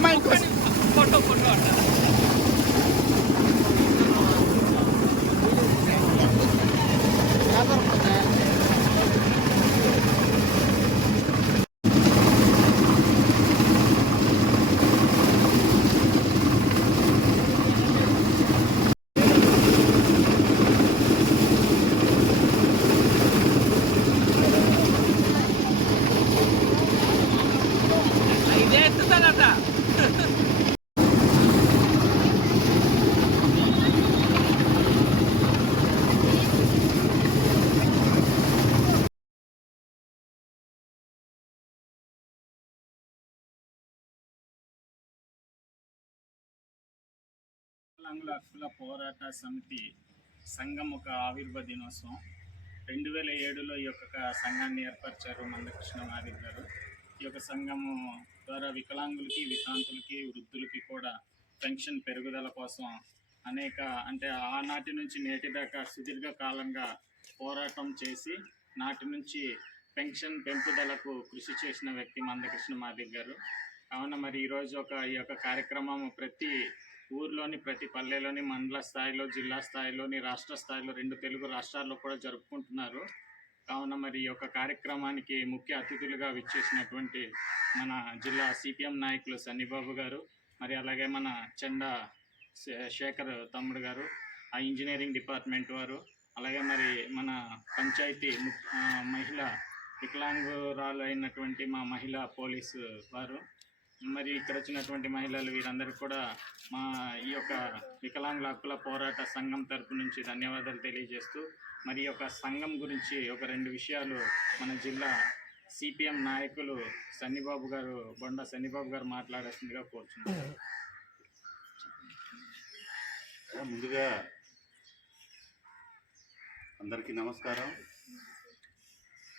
Jamaica. వికలాంగుల హక్కుల పోరాట సమితి సంఘం ఒక ఆవిర్భ దినోత్సవం. రెండు వేల ఏడులో ఈ యొక్క సంఘాన్ని ఏర్పరిచారు మందకృష్ణ మాదిక్ గారు. ఈ యొక్క సంఘము ద్వారా వికలాంగులకి వికాంతులకి వృద్ధులకి కూడా పెన్షన్ పెరుగుదల కోసం అనేక అంటే ఆనాటి నుంచి నేటి దాకా సుదీర్ఘ కాలంగా పోరాటం చేసి నాటి నుంచి పెన్షన్ పెంపుదలకు కృషి చేసిన వ్యక్తి మందకృష్ణ మాదిక్ గారు. కావున మరి ఈరోజు ఒక ఈ యొక్క కార్యక్రమం ప్రతి ఊర్లోని ప్రతి పల్లెలోని మండల స్థాయిలో జిల్లా స్థాయిలోని రాష్ట్ర స్థాయిలో రెండు తెలుగు రాష్ట్రాల్లో కూడా జరుపుకుంటున్నారు. కావున మరి ఈ యొక్క కార్యక్రమానికి ముఖ్య అతిథులుగా విచ్చేసినటువంటి మన జిల్లా సిపిఎం నాయకులు సన్నిబాబు గారు మరి అలాగే మన చెండా శేఖర్ తమ్ముడు గారు ఆ ఇంజనీరింగ్ డిపార్ట్మెంట్ వారు అలాగే మరి మన పంచాయతీ మహిళ వికలాంగురాలు అయినటువంటి మా మహిళా పోలీసు వారు మరి ఇక్కడ వచ్చినటువంటి మహిళలు వీరందరూ కూడా మా ఈ యొక్క వికలాంగుల హక్కుల పోరాట సంఘం తరపు నుంచి ధన్యవాదాలు తెలియజేస్తూ మరి యొక్క సంఘం గురించి ఒక రెండు విషయాలు మన జిల్లా సిపిఎం నాయకులు సన్నిబాబు గారు బొండ సన్నిబాబు గారు మాట్లాడాల్సిందిగా కోరుచున్నారు ముందుగా అందరికీ నమస్కారం.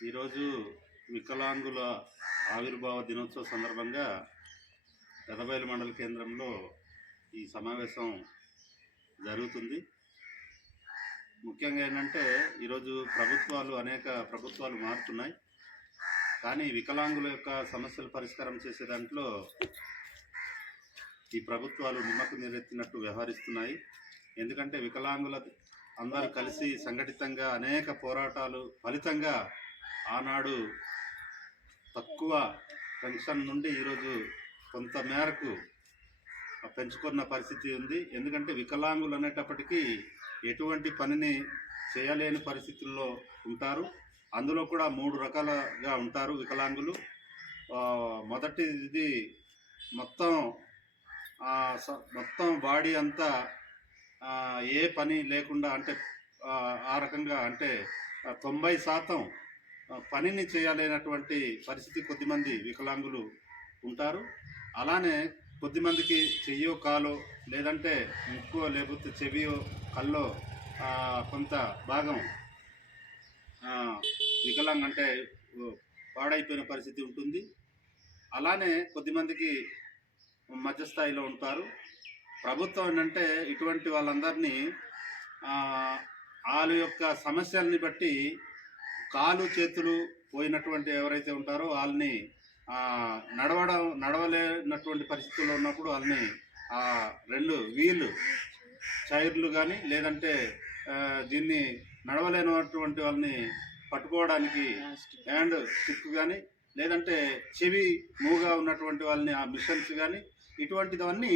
ఈరోజు వికలాంగుల ఆవిర్భావ దినోత్సవ సందర్భంగా పెదబయలు మండల కేంద్రంలో ఈ సమావేశం జరుగుతుంది. ముఖ్యంగా ఏంటంటే ఈరోజు ప్రభుత్వాలు అనేక ప్రభుత్వాలు మారుతున్నాయి. కానీ వికలాంగుల యొక్క సమస్యలు పరిష్కారం చేసే దాంట్లో ఈ ప్రభుత్వాలు నిమ్మకు నీరెత్తినట్టు వ్యవహరిస్తున్నాయి. ఎందుకంటే వికలాంగుల అందరూ కలిసి సంఘటితంగా అనేక పోరాటాలు ఫలితంగా ఆనాడు తక్కువ పెన్షన్ నుండి ఈరోజు కొంత మేరకు పెంచుకున్న పరిస్థితి ఉంది. ఎందుకంటే వికలాంగులు అనేటప్పటికీ ఎటువంటి పనిని చేయలేని పరిస్థితుల్లో ఉంటారు. అందులో కూడా మూడు రకాలుగా ఉంటారు వికలాంగులు. మొదటిది మొత్తం మొత్తం బాడీ అంతా ఏ పని లేకుండా అంటే ఆ, రకంగా అంటే తొంభై శాతం పనిని చేయలేనటువంటి పరిస్థితి కొద్దిమంది వికలాంగులు ఉంటారు. అలానే కొద్దిమందికి చెయ్యో కాలో లేదంటే ముక్కో లేకపోతే చెవియో కల్లో కొంత భాగం వికలాంగ్ అంటే పాడైపోయిన పరిస్థితి ఉంటుంది. అలానే కొద్దిమందికి మధ్యస్థాయిలో ఉంటారు. ప్రభుత్వం ఏంటంటే ఇటువంటి వాళ్ళందరినీ వాళ్ళ యొక్క సమస్యల్ని బట్టి కాలు చేతులు పోయినటువంటి ఎవరైతే ఉంటారో వాళ్ళని నడవడం నడవలేనటువంటి పరిస్థితుల్లో ఉన్నప్పుడు వాళ్ళని ఆ, రెండు వీలు చైర్లు కానీ లేదంటే దీన్ని నడవలేనటువంటి వాళ్ళని పట్టుకోవడానికి హ్యాండ్ స్టిక్ కానీ లేదంటే చెవి మూగా ఉన్నటువంటి వాళ్ళని ఆ మిషన్స్ కానీ ఇటువంటివన్నీ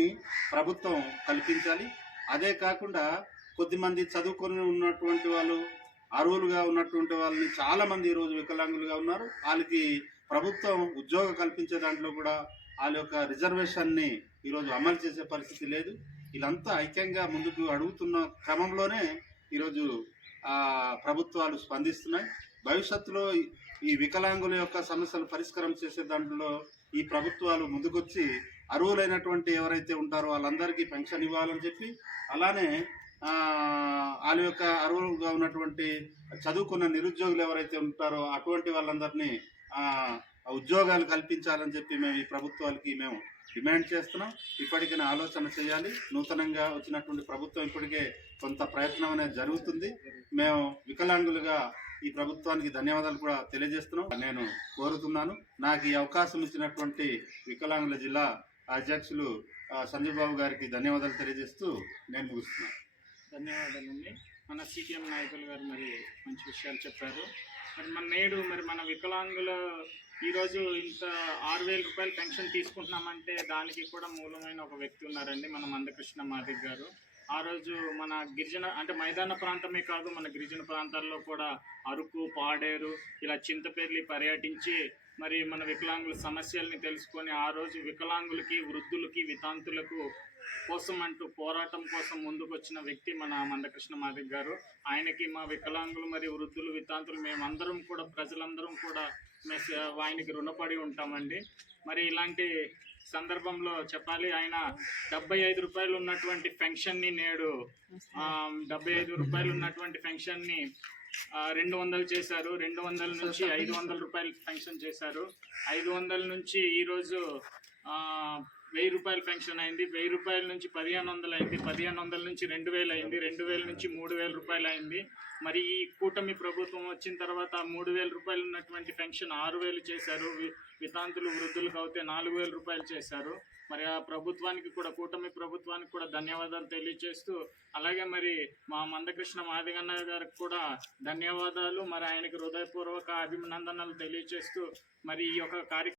ప్రభుత్వం కల్పించాలి. అదే కాకుండా కొద్దిమంది చదువుకొని ఉన్నటువంటి వాళ్ళు అరువులుగా ఉన్నటువంటి వాళ్ళని చాలామంది ఈరోజు వికలాంగులుగా ఉన్నారు. వాళ్ళకి ప్రభుత్వం ఉద్యోగం కల్పించే దాంట్లో కూడా వాళ్ళ యొక్క రిజర్వేషన్ని ఈరోజు అమలు చేసే పరిస్థితి లేదు. వీళ్ళంతా ఐక్యంగా ముందుకు అడుగుతున్న క్రమంలోనే ఈరోజు ప్రభుత్వాలు స్పందిస్తున్నాయి. భవిష్యత్తులో ఈ- వికలాంగుల యొక్క సమస్యలు పరిష్కారం చేసే దాంట్లో ఈ ప్రభుత్వాలు ముందుకొచ్చి అర్హులైనటువంటి ఎవరైతే ఉంటారో వాళ్ళందరికీ పెన్షన్ ఇవ్వాలని చెప్పి అలానే వాళ్ళ యొక్క అర్హులుగా ఉన్నటువంటి చదువుకున్న నిరుద్యోగులు ఎవరైతే ఉంటారో అటువంటి వాళ్ళందరినీ ఉద్యోగాలు కల్పించాలని చెప్పి మేము ఈ ప్రభుత్వాలకి మేము డిమాండ్ చేస్తున్నాం. ఇప్పటికైనా ఆలోచన చేయాలి. నూతనంగా వచ్చినటువంటి ప్రభుత్వం ఇప్పటికే కొంత ప్రయత్నం అనేది జరుగుతుంది. మేము వికలాంగులుగా ఈ ప్రభుత్వానికి ధన్యవాదాలు కూడా తెలియజేస్తున్నాం. నేను కోరుతున్నాను. నాకు ఈ అవకాశం ఇచ్చినటువంటి వికలాంగుల జిల్లా అధ్యక్షులు సంజయ్ బాబు గారికి ధన్యవాదాలు తెలియజేస్తూ నేను ముగిస్తున్నాను. ధన్యవాదాలండి. మన సిపిఎం నాయకులు గారు మరి మంచి విషయాలు చెప్పారు. మరి మన నేడు మరి మన వికలాంగుల ఈరోజు ఇంత ఆరు వేల రూపాయలు పెన్షన్ తీసుకుంటున్నామంటే దానికి కూడా మూలమైన ఒక వ్యక్తి ఉన్నారండి మన మందకృష్ణ మాదిక్ గారు. ఆ రోజు మన గిరిజన అంటే మైదాన ప్రాంతమే కాదు మన గిరిజన ప్రాంతాల్లో కూడా అరకు పాడేరు ఇలా చింతపేర్లి పర్యటించి మరి మన వికలాంగుల సమస్యల్ని తెలుసుకొని ఆ రోజు వికలాంగులకి వృద్ధులకి వితాంతులకు కోసం అంటూ పోరాటం కోసం ముందుకొచ్చిన వ్యక్తి మన మందకృష్ణ మాదిక్ గారు. ఆయనకి మా వికలాంగులు మరియు వృద్ధులు వితాంతులు మేమందరం కూడా ప్రజలందరం కూడా మెస్ ఆయనకి రుణపడి ఉంటామండి. మరి ఇలాంటి సందర్భంలో చెప్పాలి ఆయన డెబ్బై ఐదు రూపాయలు ఉన్నటువంటి పెన్షన్ని నేడు డెబ్బై ఐదు రూపాయలు ఉన్నటువంటి పెన్షన్ని రెండు వందలు చేశారు. రెండు వందల నుంచి ఐదు వందల రూపాయలు పెన్షన్ చేశారు. ఐదు వందల నుంచి ఈరోజు వెయ్యి రూపాయల పెన్షన్ అయింది వెయ్యి రూపాయల నుంచి పదిహేను వందలు అయింది పదిహేను వందల నుంచి రెండు వేలు అయింది రెండు వేల నుంచి మూడు వేల రూపాయలు అయింది. మరి ఈ కూటమి ప్రభుత్వం వచ్చిన తర్వాత మూడు వేల రూపాయలు ఉన్నటువంటి పెన్షన్ ఆరు వేలు చేశారు. వితాంతులు వృద్ధులకు అయితే నాలుగు వేల రూపాయలు చేశారు. మరి ఆ ప్రభుత్వానికి కూడా కూటమి ప్రభుత్వానికి కూడా ధన్యవాదాలు తెలియజేస్తూ అలాగే మరి మా మందకృష్ణ మాదిగన్న గారికి కూడా ధన్యవాదాలు. మరి ఆయనకి హృదయపూర్వక అభినందనలు తెలియజేస్తూ మరి ఈ యొక్క కార్యక్రమం